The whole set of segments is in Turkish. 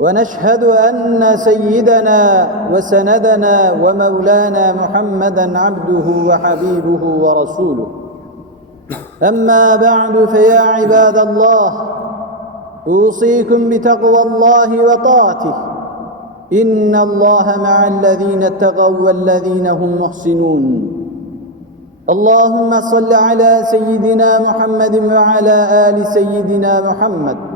ونشهد أن سيدنا وسندنا ومولانا محمدا عبده وحبيبه ورسوله. أما بعد فيا عباد الله أوصيكم بتقوى الله وطاعته. إن الله مع الذين اتقوا والذين هم محسنون. اللهم صل على سيدنا محمد وعلى آل سيدنا محمد.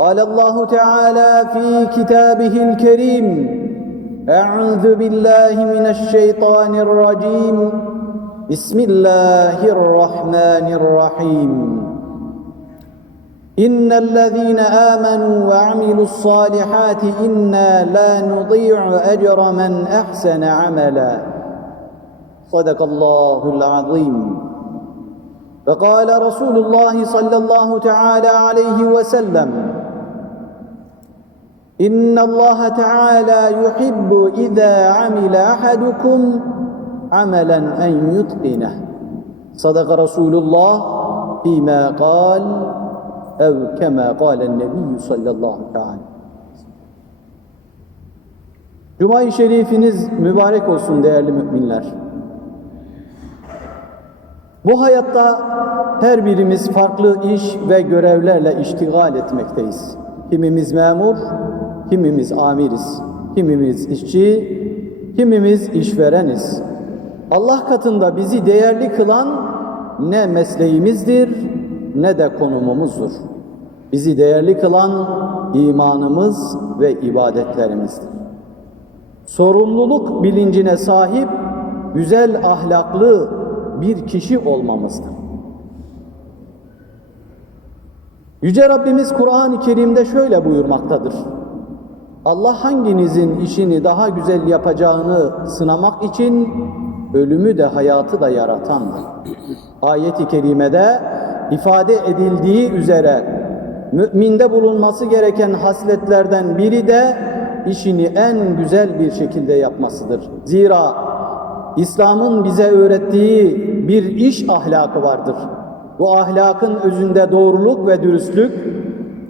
قال الله تعالى في كتابه الكريم أعوذ بالله من الشيطان الرجيم. بسم الله الرحمن الرحيم. إن الذين آمنوا وعملوا الصالحات إنا لا نضيع أجر من أحسن عملا. صدق الله العظيم. فقال رسول الله صلى الله تعالى عليه وسلم ان الله تعالى يحب اذا عمل احدكم عملا ان يتقنه صدق رسول الله فيما قال او كما قال النبي صلى الله تعالى Cuma-i Şerifiniz mübarek olsun değerli müminler. Bu hayatta her birimiz farklı iş ve görevlerle iştigal etmekteyiz. Kimimiz memur, kimimiz amiriz, kimimiz işçi, kimimiz işvereniz. Allah katında bizi değerli kılan ne mesleğimizdir ne de konumumuzdur. Bizi değerli kılan imanımız ve ibadetlerimizdir. Sorumluluk bilincine sahip, güzel ahlaklı bir kişi olmamızdır. Yüce Rabbimiz Kur'an-ı Kerim'de şöyle buyurmaktadır. Allah hanginizin işini daha güzel yapacağını sınamak için ölümü de hayatı da yaratandır. Ayet-i kerimede ifade edildiği üzere müminde bulunması gereken hasletlerden biri de işini en güzel bir şekilde yapmasıdır. Zira İslam'ın bize öğrettiği bir iş ahlakı vardır. Bu ahlakın özünde doğruluk ve dürüstlük,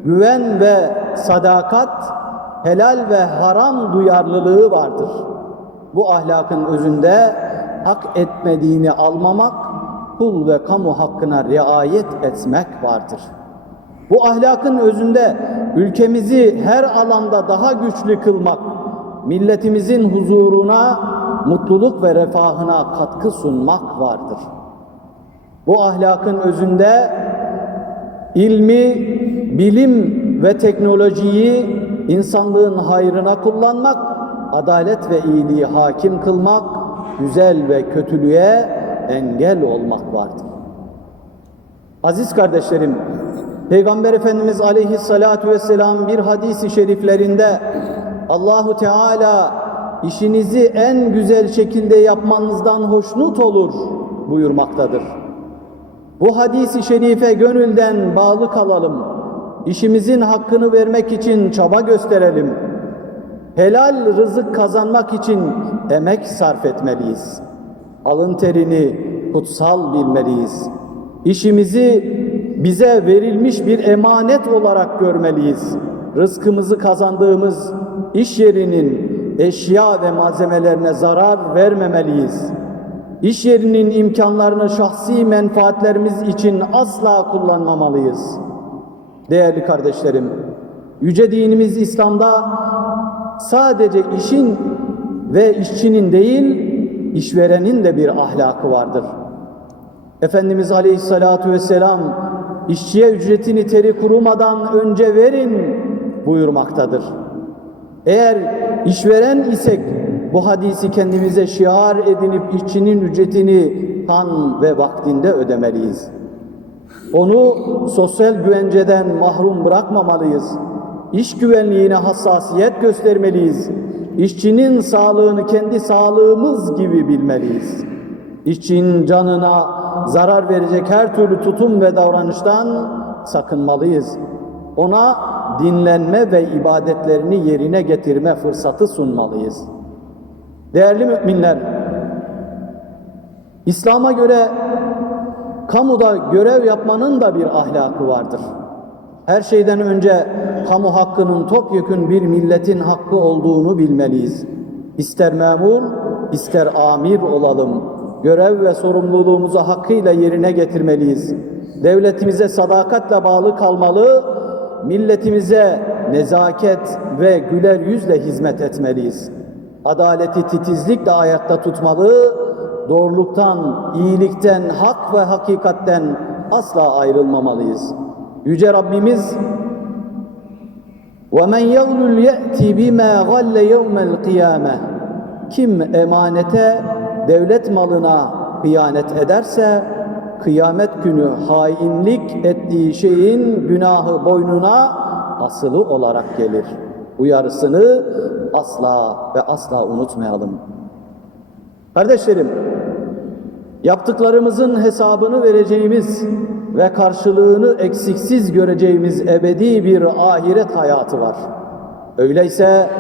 güven ve sadakat, helal ve haram duyarlılığı vardır. Bu ahlakın özünde hak etmediğini almamak, kul ve kamu hakkına riayet etmek vardır. Bu ahlakın özünde ülkemizi her alanda daha güçlü kılmak, milletimizin huzuruna, mutluluk ve refahına katkı sunmak vardır. Bu ahlakın özünde ilmi, bilim ve teknolojiyi insanlığın hayrına kullanmak, adalet ve iyiliği hakim kılmak, güzel ve kötülüğe engel olmak vardır. Aziz kardeşlerim, Peygamber Efendimiz Aleyhisselatü Vesselam bir hadisi şeriflerinde Allahu Teala işinizi en güzel şekilde yapmanızdan hoşnut olur buyurmaktadır. Bu hadisi şerife gönülden bağlı kalalım. İşimizin hakkını vermek için çaba gösterelim. Helal rızık kazanmak için emek sarf etmeliyiz. Alın terini kutsal bilmeliyiz. İşimizi bize verilmiş bir emanet olarak görmeliyiz. Rızkımızı kazandığımız iş yerinin eşya ve malzemelerine zarar vermemeliyiz. İş yerinin imkanlarını şahsi menfaatlerimiz için asla kullanmamalıyız. Değerli kardeşlerim, yüce dinimiz İslam'da sadece işin ve işçinin değil, işverenin de bir ahlakı vardır. Efendimiz Aleyhisselatü Vesselam işçiye ücretini teri kurumadan önce verin buyurmaktadır. Eğer işveren isek bu hadisi kendimize şiar edinip işçinin ücretini kan ve vaktinde ödemeliyiz. Onu sosyal güvenceden mahrum bırakmamalıyız. iş güvenliğine hassasiyet göstermeliyiz. İşçinin sağlığını kendi sağlığımız gibi bilmeliyiz. İşçinin canına zarar verecek her türlü tutum ve davranıştan sakınmalıyız. Ona dinlenme ve ibadetlerini yerine getirme fırsatı sunmalıyız. Değerli müminler, İslam'a göre kamuda görev yapmanın da bir ahlakı vardır. Her şeyden önce kamu hakkının topyekün bir milletin hakkı olduğunu bilmeliyiz. İster memur, ister amir olalım. Görev ve sorumluluğumuzu hakkıyla yerine getirmeliyiz. Devletimize sadakatle bağlı kalmalı, milletimize nezaket ve güler yüzle hizmet etmeliyiz. Adaleti titizlikle ayakta tutmalı, doğruluktan, iyilikten, hak ve hakikatten asla ayrılmamalıyız. Yüce Rabbimiz وَمَنْ يَغْلُلْ يَأْتِ بِمَا غَلَّ يَوْمَ الْقِيَامَةِ Kim emanete, devlet malına hıyanet ederse, kıyamet günü hainlik ettiği şeyin günahı boynuna asılı olarak gelir. Uyarısını asla ve asla unutmayalım. Kardeşlerim, yaptıklarımızın hesabını vereceğimiz ve karşılığını eksiksiz göreceğimiz ebedi bir ahiret hayatı var. Öyleyse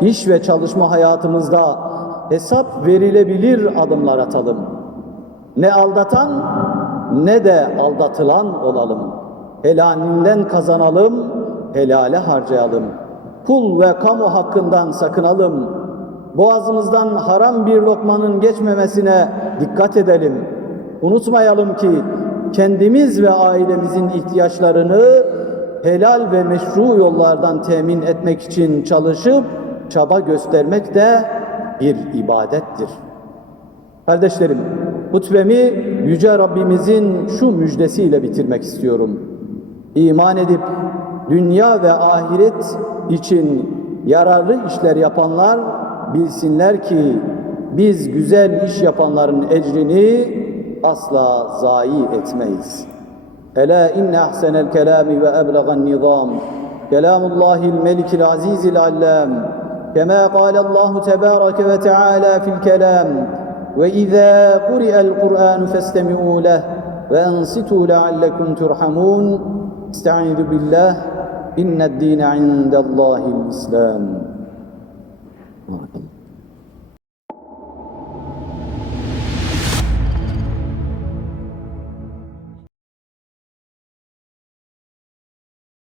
iş ve çalışma hayatımızda hesap verilebilir adımlar atalım. Ne aldatan ne de aldatılan olalım. Helalinden kazanalım, helale harcayalım. Kul ve kamu hakkından sakınalım. Boğazımızdan haram bir lokmanın geçmemesine dikkat edelim. Unutmayalım ki kendimiz ve ailemizin ihtiyaçlarını helal ve meşru yollardan temin etmek için çalışıp çaba göstermek de bir ibadettir. Kardeşlerim, hutbemi Yüce Rabbimizin şu müjdesiyle bitirmek istiyorum. İman edip dünya ve ahiret için yararlı işler yapanlar bilsinler ki biz güzel iş yapanların ecrini asla zayi etmeyiz. Ela inne ahsenel kelami ve eblegan nizam. Kelamullahil melikil azizil allam. Kema kalallahu tebareke ve teala fil kelam. Ve izâ kuri'el Kur'an festemi'û leh ve ensitu leallekum turhamun. Estaizu billah. İnned dîne indellâhil islam. 嗯。